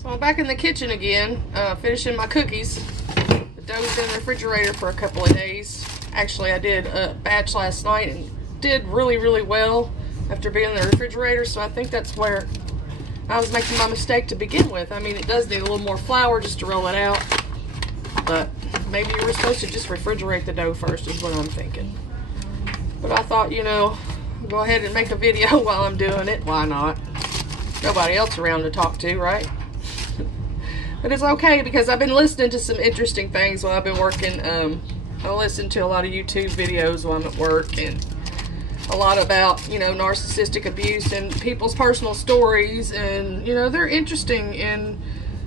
So I'm back in the kitchen again, finishing my cookies. The dough's in the refrigerator for a couple of days. Actually, I did a batch last night and did really well after being in the refrigerator, so I think that's where I was making my mistake to begin with. I mean, it does need a little more flour just to roll it out, but maybe you were supposed to just refrigerate the dough first is what I'm thinking. But I thought, you know, go ahead and make a video while I'm doing it. Why not? Nobody else around to talk to, right? But it's okay because I've been listening to some interesting things while I've been working. I listen to a lot of YouTube videos while I'm at work, and a lot about, you know, narcissistic abuse and people's personal stories, and, you know, they're interesting, and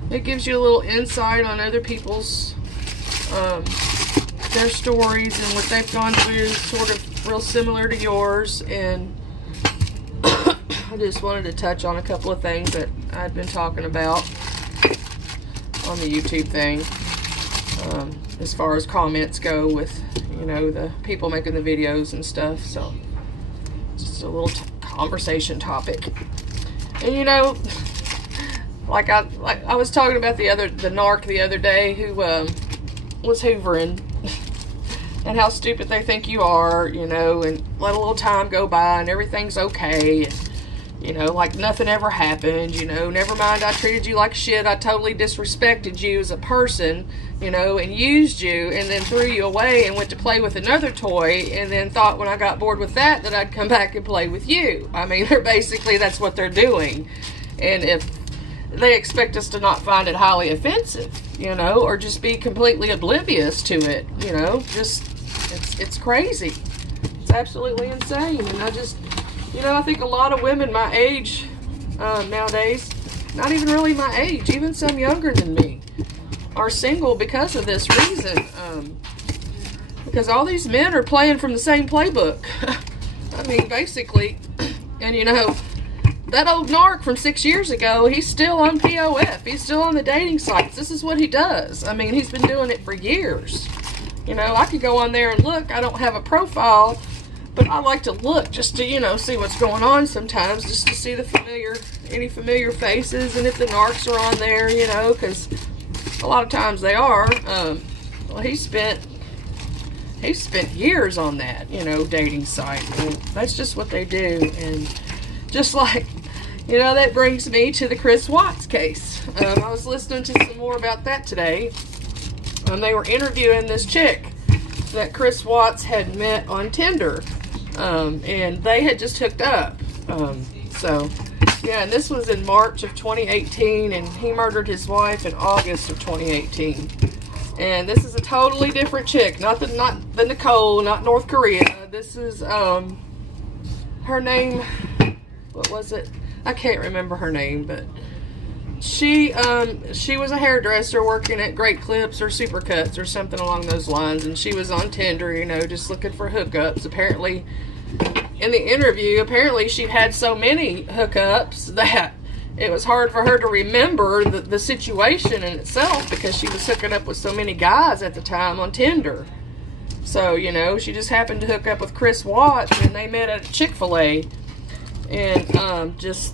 it gives you a little insight on other people's, their stories and what they've gone through, sort of real similar to yours. And I just wanted to touch on a couple of things that I'd been talking about on the YouTube thing, as far as comments go with, you know, the people making the videos and stuff. So just a little conversation topic. And, you know, like I was talking about the narc the other day who was hoovering and how stupid they think you are, you know, and let a little time go by and everything's okay, and, you know, like nothing ever happened, you know, never mind, I treated you like shit, I totally disrespected you as a person, you know, and used you, and then threw you away and went to play with another toy, and then thought when I got bored with that I'd come back and play with you. I mean, that's what they're doing. And if they expect us to not find it highly offensive, you know, or just be completely oblivious to it, you know, just, it's crazy. It's absolutely insane. And I just, you know, I think a lot of women my age nowadays, not even really my age, even some younger than me, are single because of this reason. Because all these men are playing from the same playbook. I mean, basically. And, you know, that old narc from 6 years ago, he's still on POF. He's still on the dating sites. This is what he does. I mean, he's been doing it for years. You know, I could go on there and look. I don't have a profile, but I like to look just to, you know, see what's going on sometimes, just to see any familiar faces, and if the narcs are on there, you know, because a lot of times they are. Well, he spent years on that, you know, dating site, and that's just what they do. And just like, you know, that brings me to the Chris Watts case. I was listening to some more about that today. They were interviewing this chick that Chris Watts had met on Tinder. And they had just hooked up. So, yeah, and this was in March of 2018, and he murdered his wife in August of 2018. And this is a totally different chick. Not the Nicole, not North Korea. This is, her name, what was it? I can't remember her name, but she was a hairdresser working at Great Clips or Supercuts or something along those lines, and she was on Tinder, you know, just looking for hookups. Apparently, in the interview, she'd had so many hookups that it was hard for her to remember the situation in itself, because she was hooking up with so many guys at the time on Tinder. So, you know, she just happened to hook up with Chris Watts, and they met at Chick-fil-A. And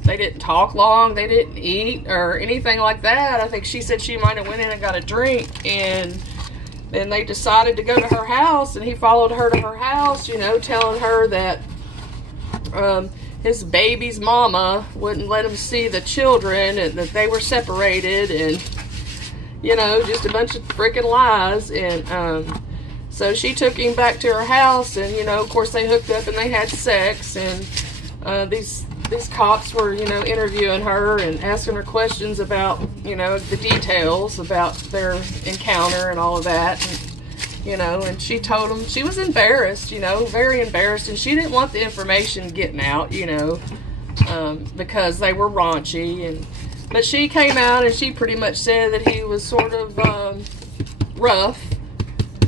they didn't talk long, they didn't eat or anything like that. I think she said she might have went in and got a drink, and then they decided to go to her house, and he followed her to her house, you know, telling her that his baby's mama wouldn't let him see the children, and that they were separated, and, you know, just a bunch of freaking lies. And so she took him back to her house, and, you know, of course they hooked up and they had sex. And these cops were, you know, interviewing her and asking her questions about, you know, the details about their encounter and all of that. And, you know, and she told them she was embarrassed, you know, very embarrassed, and she didn't want the information getting out, you know, because they were raunchy. But she came out and she pretty much said that he was sort of rough,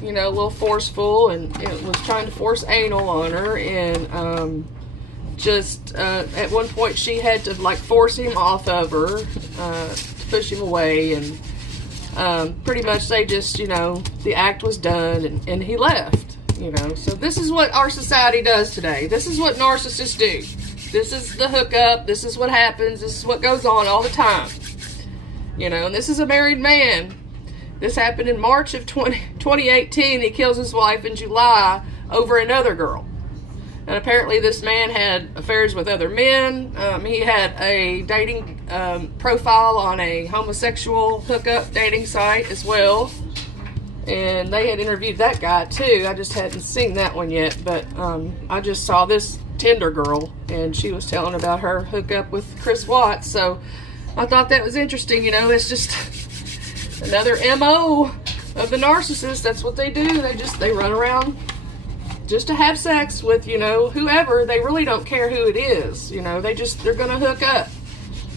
you know, a little forceful, and it was trying to force anal on her. And at one point she had to, like, force him off of her, push him away, and pretty much they just, you know, the act was done, and he left, you know. So this is what our society does today. This is what narcissists do. This is the hookup. This is what happens. This is what goes on all the time. You know, and this is a married man. This happened in March of 2018. He kills his wife in July over another girl. And apparently this man had affairs with other men. He had a dating profile on a homosexual hookup dating site as well. And they had interviewed that guy too. I just hadn't seen that one yet. But I just saw this Tinder girl, and she was telling about her hookup with Chris Watts. So I thought that was interesting. You know, it's just another MO of the narcissist. That's what they do. They run around just to have sex with, you know, whoever. They really don't care who it is. You know, they're gonna hook up.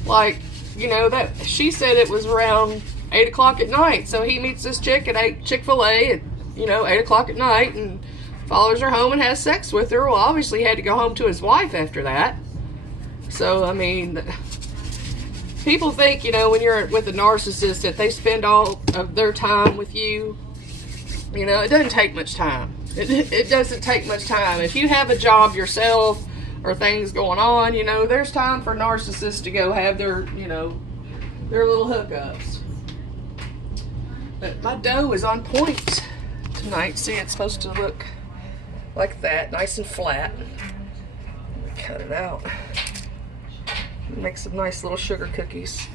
Like, you know, that she said it was around 8 o'clock at night. So he meets this chick at Chick-fil-A at, you know, 8 o'clock at night and follows her home and has sex with her. Well, obviously he had to go home to his wife after that. So, I mean, people think, you know, when you're with a narcissist that they spend all of their time with you. You know, it doesn't take much time. It doesn't take much time. If you have a job yourself or things going on, you know, there's time for narcissists to go have their, you know, their little hookups. But my dough is on point tonight. See, it's supposed to look like that, nice and flat. Let me cut it out. Make some nice little sugar cookies.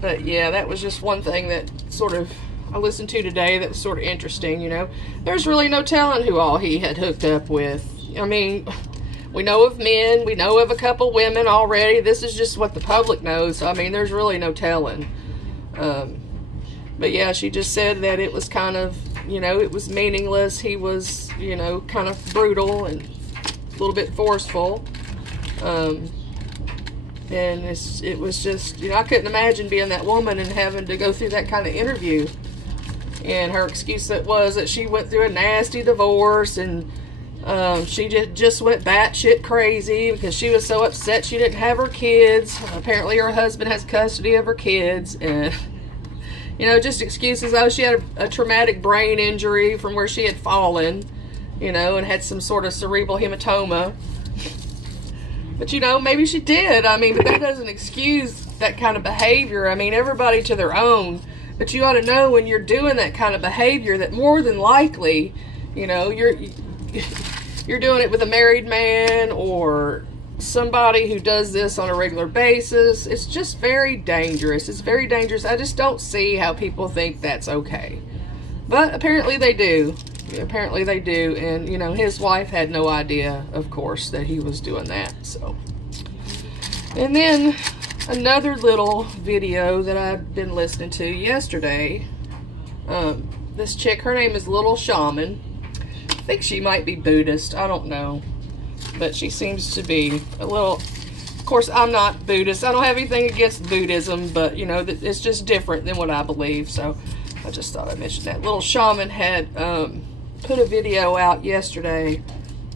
But yeah, that was just one thing that sort of I listened to today that was sort of interesting. You know, there's really no telling who all he had hooked up with. I mean, we know of men, we know of a couple women already. This is just what the public knows. So, I mean, there's really no telling. But yeah, she just said that it was kind of, you know, it was meaningless. He was, you know, kind of brutal and a little bit forceful. And it was just, you know, I couldn't imagine being that woman and having to go through that kind of interview. And her excuse was that she went through a nasty divorce, and she just went batshit crazy because she was so upset she didn't have her kids. Apparently her husband has custody of her kids, and, you know, just excuses. Oh, she had a traumatic brain injury from where she had fallen, you know, and had some sort of cerebral hematoma. But, you know, maybe she did. I mean, but that doesn't excuse that kind of behavior. I mean, everybody to their own. But you ought to know when you're doing that kind of behavior that more than likely, you know, you're doing it with a married man or somebody who does this on a regular basis. It's just very dangerous. It's very dangerous. I just don't see how people think that's okay. But apparently they do. Apparently they do. And, you know, his wife had no idea, of course, that he was doing that. So, and then another little video that I've been listening to yesterday. This chick, her name is Little Shaman. I think she might be Buddhist. I don't know. But she seems to be a little... Of course, I'm not Buddhist. I don't have anything against Buddhism, but, you know, it's just different than what I believe. So I just thought I'd mention that. Little Shaman had put a video out yesterday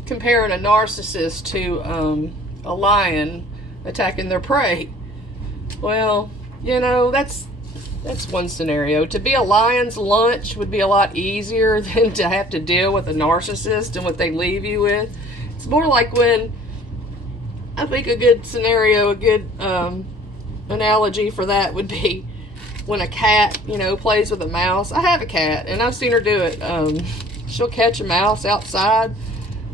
comparing a narcissist to a lion attacking their prey. Well, you know, that's one scenario. To be a lion's lunch would be a lot easier than to have to deal with a narcissist and what they leave you with. It's more like when, I think a good scenario, a good analogy for that would be when a cat, you know, plays with a mouse. I have a cat, and I've seen her do it. She'll catch a mouse outside,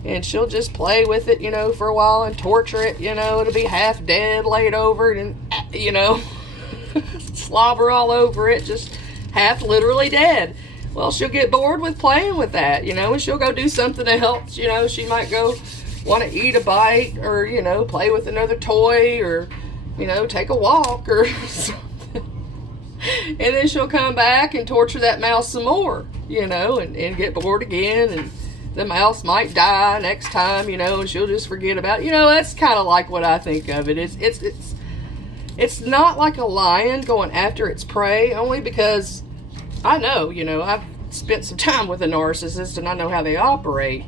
and she'll just play with it, you know, for a while and torture it, you know. It'll be half dead, laid over, and, you know, slobber all over it, just half literally dead. Well, she'll get bored with playing with that, you know, and she'll go do something else. You know, she might go want to eat a bite or, you know, play with another toy or, you know, take a walk or something. And then she'll come back and torture that mouse some more, you know, and get bored again, and the mouse might die next time, you know, and she'll just forget about it. You know, that's kind of like what I think of it. It's not like a lion going after its prey, only because I know, you know, I've spent some time with a narcissist and I know how they operate.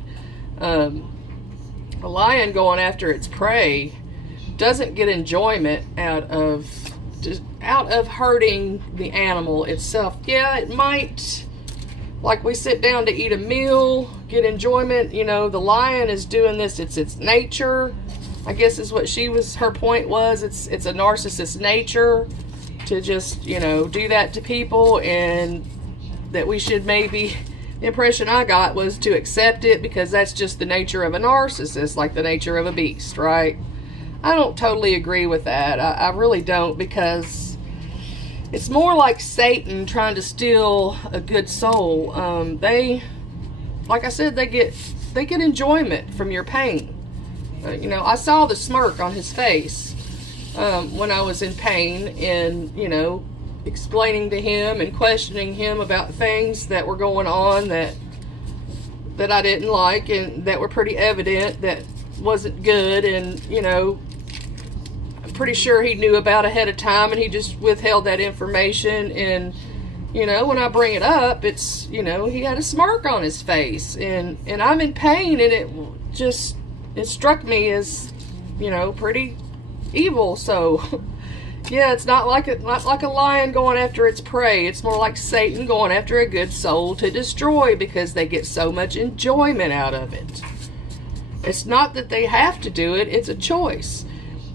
A lion going after its prey doesn't get enjoyment out of hurting the animal itself. Yeah, it might, like we sit down to eat a meal, get enjoyment. You know, the lion is doing this. It's its nature, I guess is what her point was. It's a narcissist's nature to just, you know, do that to people, and that we should maybe, the impression I got was to accept it because that's just the nature of a narcissist, like the nature of a beast, right? I don't totally agree with that. I really don't, because it's more like Satan trying to steal a good soul. They, like I said, they get enjoyment from your pain. You know, I saw the smirk on his face when I was in pain, and, you know, explaining to him and questioning him about things that were going on that I didn't like, and that were pretty evident that wasn't good, and, you know, I'm pretty sure he knew about ahead of time, and he just withheld that information. And, you know, when I bring it up, it's, you know, he had a smirk on his face, and I'm in pain, and it struck me as, you know, pretty evil. So yeah, it's not like a lion going after its prey. It's more like Satan going after a good soul to destroy, because they get so much enjoyment out of it. It's not that they have to do it, it's a choice.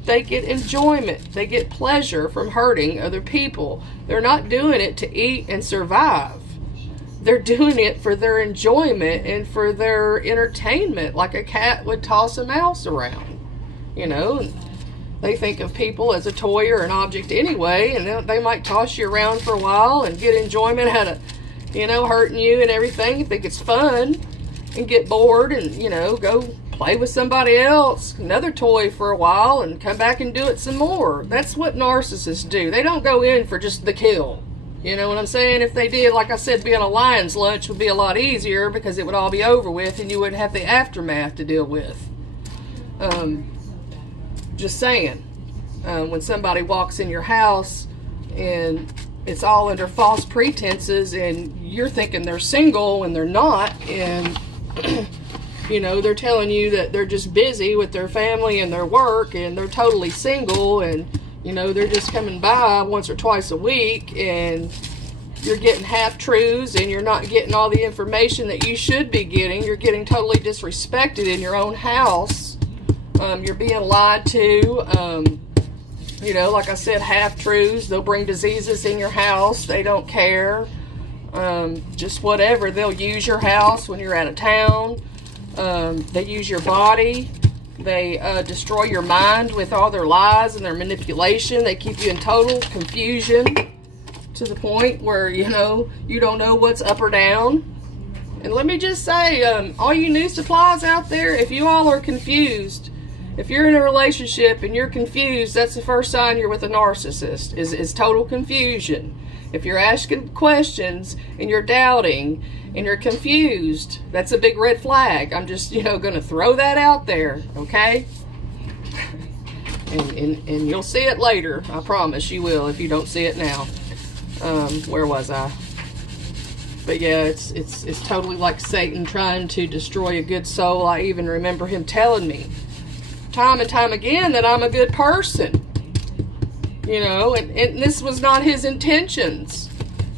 They get enjoyment. They get pleasure from hurting other people. They're not doing it to eat and survive. They're doing it for their enjoyment and for their entertainment, like a cat would toss a mouse around, you know. They think of people as a toy or an object anyway, and they might toss you around for a while and get enjoyment out of, you know, hurting you and everything. Think it's fun, and get bored and, you know, go play with somebody else, another toy, for a while, and come back and do it some more. That's what narcissists do. They don't go in for just the kill. You know what I'm saying? If they did, like I said, being a lion's lunch would be a lot easier, because it would all be over with and you wouldn't have the aftermath to deal with. Just saying, when somebody walks in your house and it's all under false pretenses, and you're thinking they're single and they're not, and you know, they're telling you that they're just busy with their family and their work, and they're totally single, and, you know, they're just coming by once or twice a week, and you're getting half-truths, and you're not getting all the information that you should be getting. You're getting totally disrespected in your own house. You're being lied to. You know, like I said, half-truths. They'll bring diseases in your house. They don't care. Just whatever. They'll use your house when you're out of town. They use your body. They destroy your mind with all their lies and their manipulation. They keep you in total confusion to the point where, you know, you don't know what's up or down. And let me just say, all you new supplies out there, if you all are confused, if you're in a relationship and you're confused, that's the first sign you're with a narcissist, is total confusion. If you're asking questions and you're doubting and you're confused, that's a big red flag. I'm just, you know, going to throw that out there, okay? and you'll see it later. I promise you will, if you don't see it now. Where was I? But yeah, it's totally like Satan trying to destroy a good soul. I even remember him telling me time and time again that I'm a good person. You know, and this was not his intentions.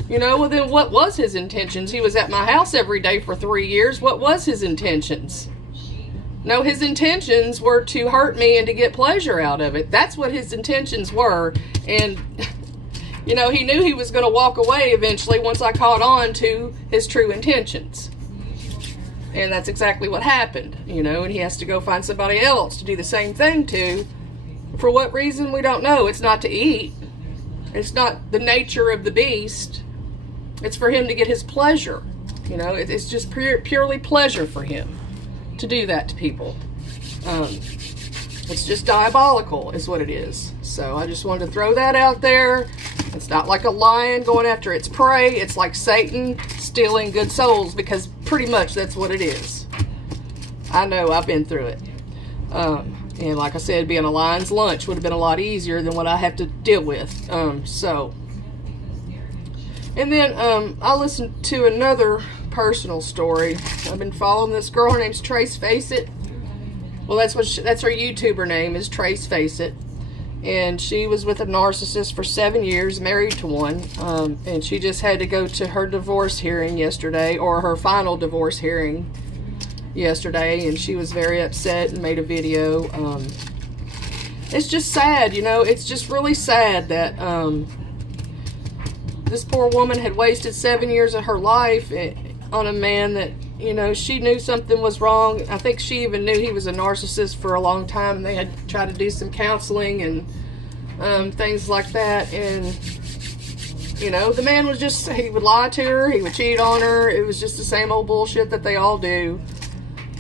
You know, well then what was his intentions? He was at my house every day for 3 years. What was his intentions? No, his intentions were to hurt me and to get pleasure out of it. That's what his intentions were. And, you know, he knew he was going to walk away eventually once I caught on to his true intentions. And that's exactly what happened, you know, and he has to go find somebody else to do the same thing to. For what reason, we don't know. It's not to eat. It's not the nature of the beast. It's for him to get his pleasure. You know, it's just purely pleasure for him to do that to people. It's just diabolical is what it is. So I just wanted to throw that out there. It's not like a lion going after its prey. It's like Satan stealing good souls, because pretty much that's what it is. I know, I've been through it. And like I said, being a lion's lunch would have been a lot easier than what I have to deal with. And then I listened to another personal story. I've been following this girl. Her name's Trace Face It. Well, that's her YouTuber name, is Trace Face It. And she was with a narcissist for 7 years, married to one. And she just had to go to her divorce hearing yesterday, or her final divorce hearing yesterday. And she was very upset and made a video. It's just sad, you know. It's just really sad that this poor woman had wasted 7 years of her life on a man that, you know, she knew something was wrong. I think she even knew he was a narcissist for a long time, and they had tried to do some counseling and things like that. And, you know, the man was just, he would lie to her, he would cheat on her. It was just the same old bullshit that they all do.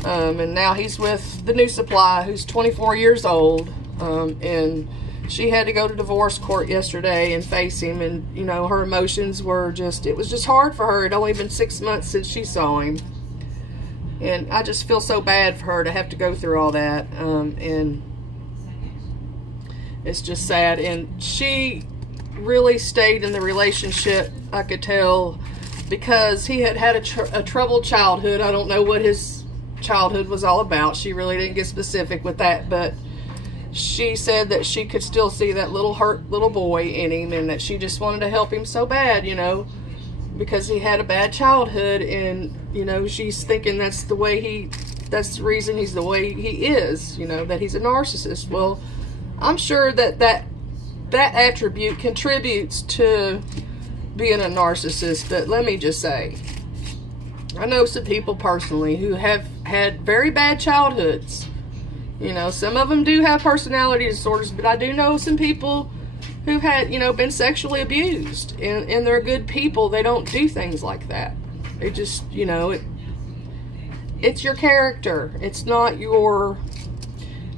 And now he's with the new supply, who's 24 years old, and she had to go to divorce court yesterday and face him, and, you know, her emotions were just, it was just hard for her. It'd only been 6 months since she saw him, and I just feel so bad for her to have to go through all that, and it's just sad. And she really stayed in the relationship, I could tell, because he had had a troubled childhood. I don't know what his childhood was all about. She really didn't get specific with that, but she said that she could still see that little hurt little boy in him, and that she just wanted to help him so bad, you know, because he had a bad childhood. And, you know, she's thinking that's the reason he's the way he is, you know, that he's a narcissist. Well, I'm sure that attribute contributes to being a narcissist. But let me just say, I know some people personally who have had very bad childhoods. You know, some of them do have personality disorders, but I do know some people who've had, you know, been sexually abused, and they're good people. They don't do things like that. They just, you know, it's your character. It's not your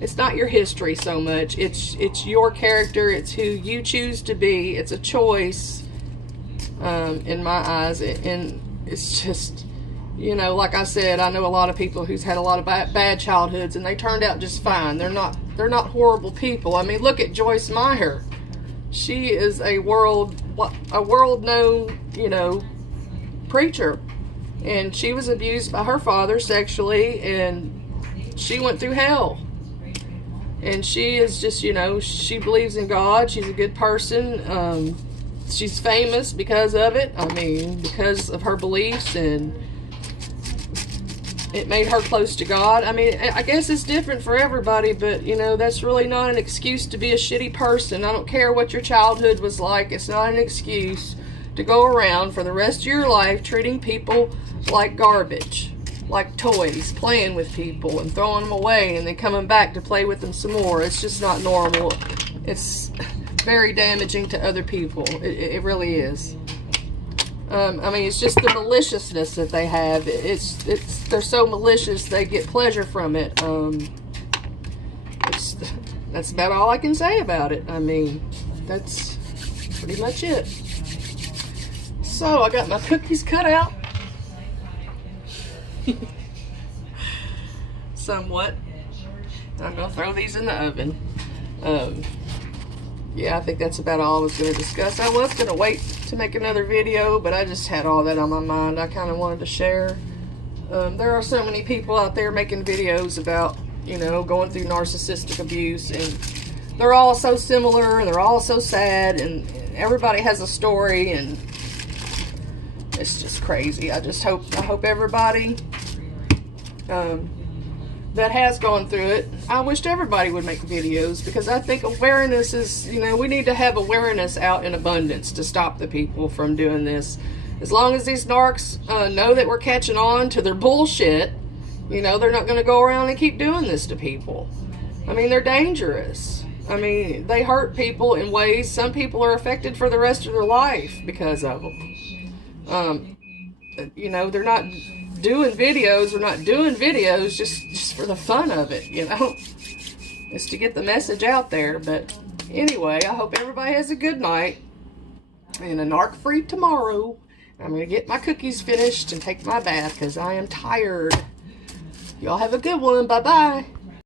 history so much. It's your character. It's who you choose to be. It's a choice, in my eyes, and it's just, you know, like I said, I know a lot of people who's had a lot of bad childhoods, and they turned out just fine. They're not horrible people. I mean, look at Joyce Meyer. She is a world-known, you know, preacher, and she was abused by her father sexually, and she went through hell. And she is just, you know, she believes in God. She's a good person. She's famous because of it. I mean, because of her beliefs, and it made her close to God. I mean, I guess it's different for everybody, but, you know, that's really not an excuse to be a shitty person. I don't care what your childhood was like. It's not an excuse to go around for the rest of your life treating people like garbage, like toys, playing with people and throwing them away and then coming back to play with them some more. It's just not normal. It's very damaging to other people. It really is. I mean, it's just the maliciousness that they have. They're so malicious, they get pleasure from it. That's about all I can say about it. I mean, that's pretty much it. So, I got my cookies cut out. Somewhat. I'm going to throw these in the oven. Yeah, I think that's about all I was going to discuss. I was going to wait to make another video, but I just had all that on my mind. I kind of wanted to share. There are so many people out there making videos about, you know, going through narcissistic abuse, and they're all so similar, and they're all so sad, and everybody has a story, and it's just crazy. I hope everybody that has gone through it, I wished everybody would make videos, because I think awareness is, you know, we need to have awareness out in abundance to stop the people from doing this. As long as these narcs know that we're catching on to their bullshit, you know, they're not going to go around and keep doing this to people. I mean, they're dangerous. I mean, they hurt people in ways. Some people are affected for the rest of their life because of them. You know, they're not doing videos. We're not doing videos just for the fun of it, you know. It's to get the message out there. But anyway, I hope everybody has a good night and a narc-free tomorrow. I'm going to get my cookies finished and take my bath because I am tired. Y'all have a good one. Bye-bye.